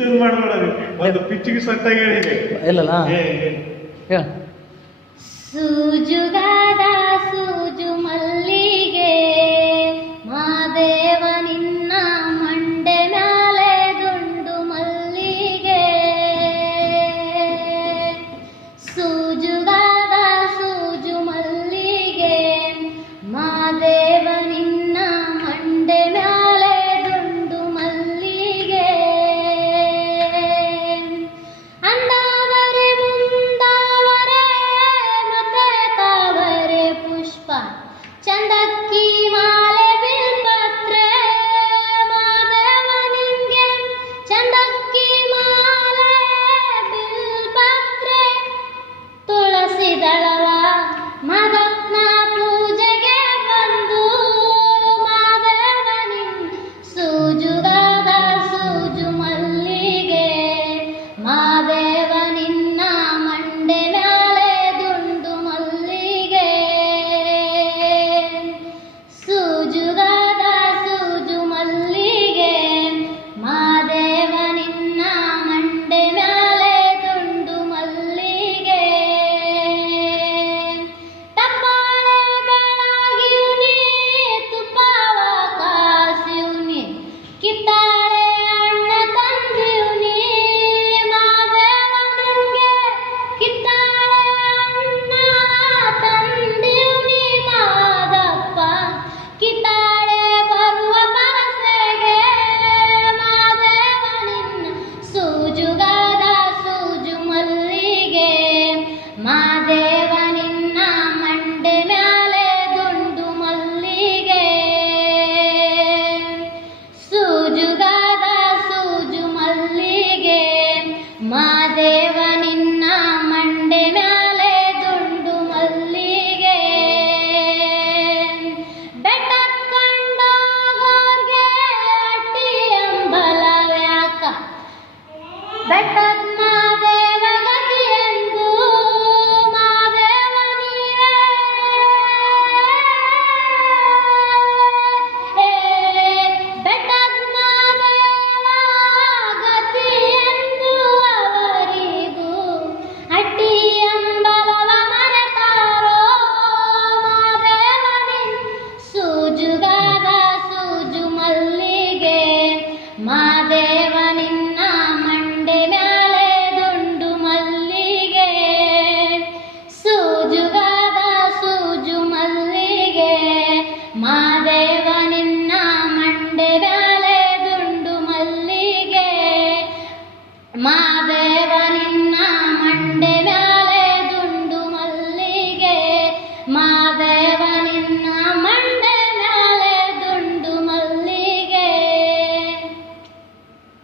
ಹುಚ್ಚನ್ ಮಾಡ್ಬೇಡ್ರಿ ಒಂದು ಪಿಚ್ಚಿಗೆ ಸಟ್ಟಾಗಿ ಹೇಳಿದೆ ಇಲ್ಲಲ್ಲ ಹೇಳ ಸೂಜುಗಾದ ಸೂಜು ಮಲ್ಲಿಗೆ ಮಾದೇವ ನಿನ್ನ ಮಂಡೆ ಮ್ಯಾಲೆ ದುಂಡು ಮಲ್ಲಿಗೆ ಸೂಜುಗಾದ ಸೂಜು ಮಲ್ಲಿಗೆ ಮಾದೇವ ನಿನ್ನ ಮಂಡೆ ಮ್ಯಾಲೆ ದುಂಡು ಮಲ್ಲಿಗೆ ಅಂದಾವರೆ ಮುಂದಾವರೆ ಮತ್ತೆ ತಾವರೆ ಪುಷ್ಪ ಚಂದಕ್ಕಿ ಮಾಲೆ ಬಿಲ್ಪತ್ರೆ ಮಾದೇವ ನಿಂಗೆ ಚಂದಕ್ಕಿ ಮಾಲೆ ಬಿಲ್ಪತ್ರೆ ತುಳಸಿ ದಳವ ಮದಕ್ನ ಪೂಜೆಗೆ ಬಂದು ಮಾದೇವ ನಿನ್ ಸೂಜುಗಾದ ಸೂಜು ಮಲ್ಲಿಗೆ ಮಾದೇವ ನಿನ್ನ ಮಂಡೆ ಮ್ಯಾಲೆ ದುಂಡು ಮಲ್ಲಿಗೆ ಸೂಜುಗಾದ ಸೂಜು ಮಲ್ಲಿಗೆ ಮಾದೇವ ನಿನ್ನ ಮಂಡೆ ಮ್ಯಾಲೆ ದುಂಡು ಮಲ್ಲಿಗೆ ತಪ್ಪಾಳೆ ಬೆಳಗಿವ್ನಿ ತುಪ್ಪವ ಕಾಸಿವ್ನಿ ಕಿತ್ತಾಳೆ ಅಣ್ಣ ತಂದಿವ್ನಿ ಮಾದೇವ ನಿಂಗೆ ಕಿತ್ತಾಳೆ ಅಣ್ಣ ತಂದಿವ್ನಿ ಮಾದಪ್ಪ ಕಿತ್ತಾಳೆ ಬರುವ ಪರಸೆಗೆ ಮಾದೇವ ನಿನ್ನ ಸೂಜುಗಾದ ಸೂಜು ಮಲ್ಲಿಗೆ ಮಾದೇವ ನಿನ್ನ ಮಂಡೆ ಮ್ಯಾಲೆ ದುಂಡು ಮಲ್ಲಿಗೆ ಸೂಜುಗಾದ ಸೂಜು ಮಲ್ಲಿಗೆ ಮಾದೇವ ನಿನ್ನ ಮಂಡೆ ಮ್ಯಾಲೆ ದುಂಡು ಮಲ್ಲಿಗೆ ಬೆಟ್ಟ ಕಂಡೋಗೋರ್ಗೆ ಅಟ್ಟಿ ಅಂಬಲವ್ಯಾಕ ಬೆಟ್ಟ